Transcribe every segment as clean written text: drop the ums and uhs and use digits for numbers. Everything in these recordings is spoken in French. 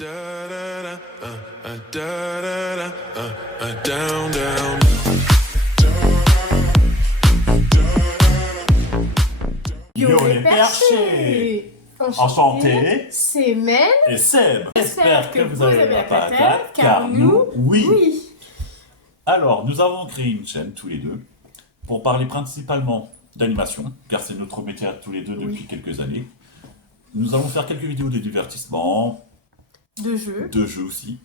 Down, down. Yo les perchés! Enchanté, C'est Mel. et Seb. J'espère que vous avez la patate, car nous, oui. Alors, nous avons créé une chaîne tous les deux pour parler principalement d'animation, car c'est notre métier à tous les deux depuis quelques années. Nous allons faire quelques vidéos de divertissement, De jeux. de jeux aussi,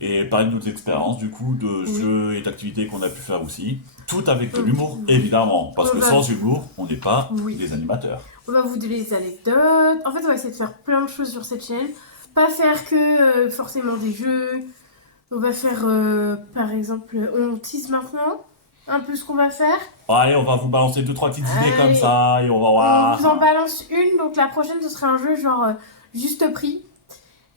et parler de nos expériences, du coup, de jeux et d'activités qu'on a pu faire aussi. Tout avec de l'humour, évidemment, parce que sans humour, on n'est pas des animateurs. On va vous donner des anecdotes. En fait, on va essayer de faire plein de choses sur cette chaîne. Pas faire que forcément des jeux. On va faire, par exemple, on tease maintenant un peu ce qu'on va faire. Allez, on va vous balancer 2-3 petites idées comme Allez. ça, et on va voir. On vous en balance une. Donc la prochaine, ce sera un jeu genre juste prix.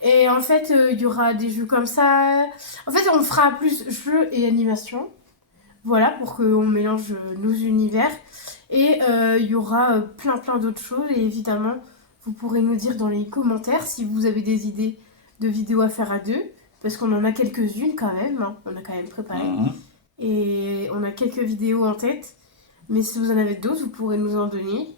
Et en fait, il y aura des jeux comme ça. En fait, on fera plus jeux et animation. Voilà, pour qu'on mélange nos univers. Et il y aura plein d'autres choses. Et évidemment, vous pourrez nous dire dans les commentaires si vous avez des idées de vidéos à faire à deux. Parce qu'on en a quelques-unes quand même. Hein. On a quand même préparé. Et on a quelques vidéos en tête. Mais si vous en avez d'autres, vous pourrez nous en donner.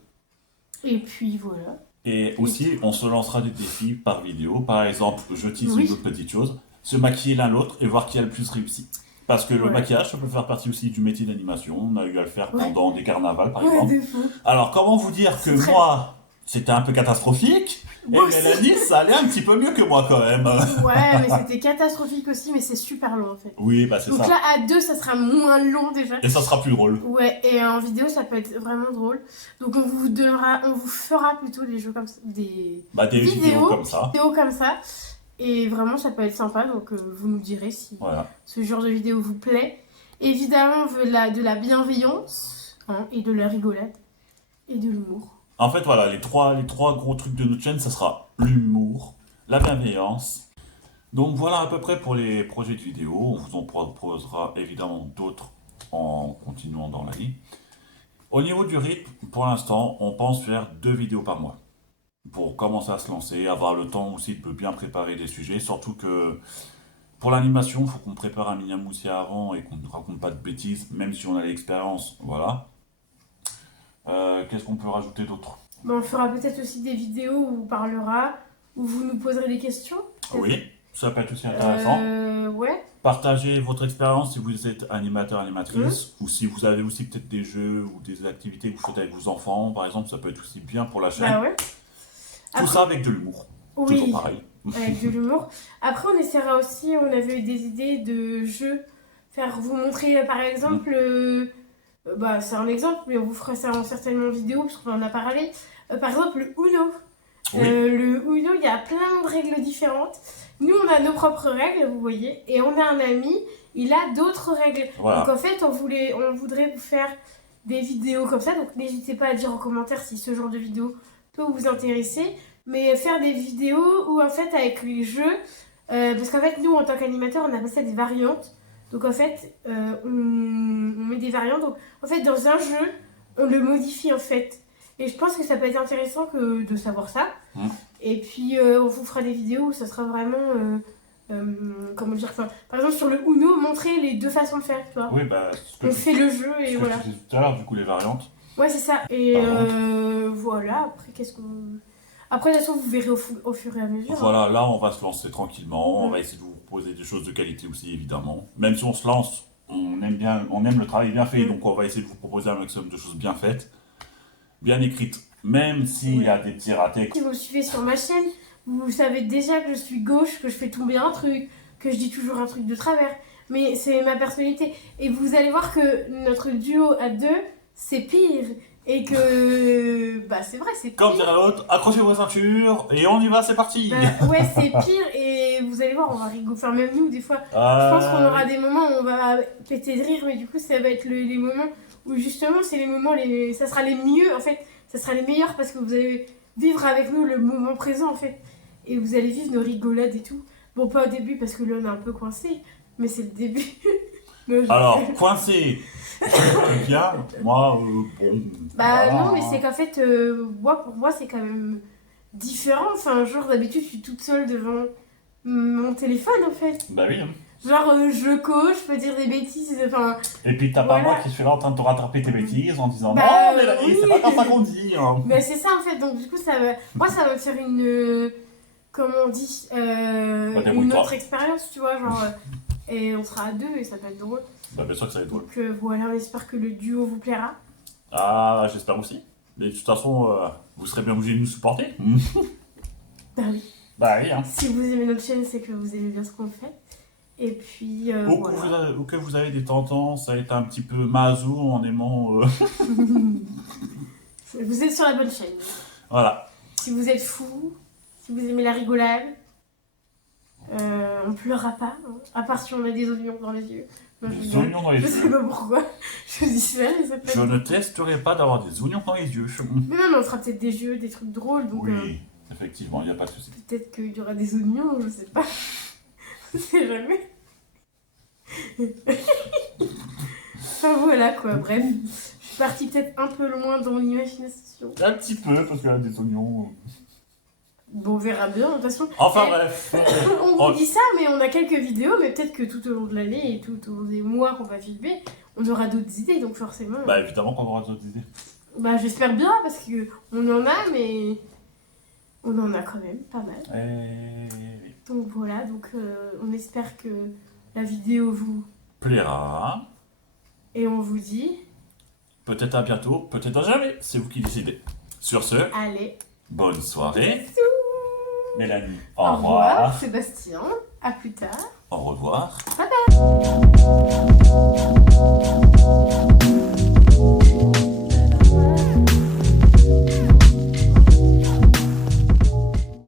Et puis voilà. Et aussi, on se lancera des défis par vidéo. Par exemple, je tease une autre petite chose, se maquiller l'un l'autre et voir qui a le plus réussi. Parce que le maquillage, ça peut faire partie aussi du métier d'animation. On a eu à le faire pendant des carnavals, par exemple. Alors, comment vous dire que moi, c'était un peu catastrophique, et Mélanie, ça allait un petit peu mieux que moi quand même. Ouais, mais c'était catastrophique aussi, mais c'est super long en fait. Oui, bah c'est ça. Donc là, à deux, ça sera moins long déjà. Et ça sera plus drôle. Ouais, et en vidéo, ça peut être vraiment drôle. Donc on vous fera plutôt des jeux comme ça, des vidéos comme ça. Vidéos comme ça. Et vraiment, ça peut être sympa, donc vous nous direz si ce genre de vidéo vous plaît. Évidemment, on veut de la bienveillance, hein, et de la rigolade, et de l'humour. En fait, voilà, les trois gros trucs de notre chaîne, ça sera l'humour, la bienveillance. Donc voilà à peu près pour les projets de vidéo. On vous en proposera évidemment d'autres en continuant dans la vie. Au niveau du rythme, pour l'instant, on pense faire 2 vidéos par mois. Pour commencer à se lancer, avoir le temps aussi de bien préparer des sujets. Surtout que pour l'animation, il faut qu'on prépare un minimum aussi avant et qu'on ne raconte pas de bêtises, même si on a l'expérience. Voilà. Qu'est-ce qu'on peut rajouter d'autre? On fera peut-être aussi des vidéos où on parlera, où vous nous poserez des questions. Oui, ça peut être aussi intéressant. Ouais. Partagez votre expérience si vous êtes animateur, animatrice, ou si vous avez aussi peut-être des jeux ou des activités que vous faites avec vos enfants, par exemple, ça peut être aussi bien pour la chaîne. Bah ouais. Tout ça avec de l'humour. Toujours pareil. Avec de l'humour. Après, on essaiera aussi, on avait des idées de jeux, faire vous montrer par exemple, c'est un exemple, mais on vous fera ça certainement en vidéo, parce qu'on en a parlé. Par exemple, le Uno. Le Uno, il y a plein de règles différentes. Nous, on a nos propres règles, vous voyez, et on a un ami, il a d'autres règles. Voilà. Donc en fait, on voudrait vous faire des vidéos comme ça, donc n'hésitez pas à dire en commentaire si ce genre de vidéo peut vous intéresser, mais faire des vidéos où en fait avec les jeux, parce qu'en fait nous en tant qu'animateurs on appelle ça des variantes, donc en fait on met des variantes, donc en fait dans un jeu on le modifie en fait, et je pense que ça peut être intéressant de savoir ça, et puis on vous fera des vidéos où ça sera vraiment, comment dire, par exemple sur le Uno, montrer les deux façons de faire, tu vois. Oui, on fait le jeu et voilà. Ce que tu disais tout à l'heure, du coup les variantes. Ouais, c'est ça. Et voilà, après, Après, de toute façon, vous verrez au fur et à mesure. Voilà, là, on va se lancer tranquillement. On va essayer de vous proposer des choses de qualité aussi, évidemment. Même si on se lance, on aime le travail bien fait, donc on va essayer de vous proposer un maximum de choses bien faites, bien écrites, même s'il y a des petits ratés. Si vous me suivez sur ma chaîne, vous savez déjà que je suis gauche, que je fais tomber un truc, que je dis toujours un truc de travers. Mais c'est ma personnalité. Et vous allez voir que notre duo à deux, c'est pire, et que c'est vrai, c'est pire. Comme dirait l'autre, accrochez vos ceintures et on y va, c'est parti. Ouais, c'est pire, et vous allez voir, on va rigoler, enfin même nous des fois, je pense qu'on aura des moments où on va péter de rire, mais du coup ça va être les moments où justement c'est les moments, ça sera les mieux en fait, ça sera les meilleurs, parce que vous allez vivre avec nous le moment présent en fait, et vous allez vivre nos rigolades et tout. Bon, pas au début parce que là on est un peu coincé, mais c'est le début. Alors, coincé, bien, moi, bon. Non, mais c'est qu'en fait, pour moi, c'est quand même différent. Enfin, genre, d'habitude, je suis toute seule mon téléphone en fait. Bah oui. Hein. Genre, je coach, je peux dire des bêtises, enfin... Et puis t'as pas Voilà. moi qui suis là en train de te rattraper tes bêtises en disant Bah, non, mais là, oui. c'est pas comme ça qu'on dit. Hein. Mais c'est ça en fait, donc du coup, moi ça va me faire une... Comment on dit une débrouille-toi. autre expérience, tu vois, genre... et on sera à deux et ça va être drôle. Bah bien sûr que ça va être drôle. Donc voilà, on espère que le duo vous plaira. Ah, j'espère aussi. Mais de toute façon, vous serez bien obligés de nous supporter. Bah oui. Bah oui, hein. Si vous aimez notre chaîne, c'est que vous aimez bien ce qu'on fait. Et puis, voilà. Ou que vous avez des tendances à être un petit peu maso en aimant... Vous êtes sur la bonne chaîne. Voilà. Si vous êtes fou, si vous aimez la rigolade, on pleurera pas, hein, à part si on a des oignons dans les yeux. Non, je Des rigole. oignons dans les Je sais yeux. pas pourquoi. Je dis ça, mais ça peut Je être- ne testerai pas d'avoir des oignons dans les yeux. Mais non, mais on fera peut-être des jeux, des trucs drôles, donc Oui, effectivement, il n'y a pas de souci. peut-être qu'il y aura des oignons, je sais pas. Je sais jamais. Enfin voilà quoi, bref. Je suis partie peut-être un peu loin dans l'imagination. Un petit peu, parce qu'il y a des oignons. Bon, on verra bien, de toute façon. Enfin Eh, bref. On Oh. vous dit ça, mais on a quelques vidéos, mais peut-être que tout au long de l'année et tout au long des mois qu'on va filmer, on aura d'autres idées, donc forcément. Bah évidemment qu'on aura d'autres idées. Bah j'espère bien, parce que on en a, mais on en a quand même pas mal. Donc voilà, donc on espère que la vidéo vous... Plaira. Et on vous dit, Peut-être à bientôt, peut-être à jamais. C'est vous qui décidez. Sur ce, allez, bonne soirée. bisous. Mélanie, Au au revoir. Sébastien, à plus tard. Au revoir. Bye bye.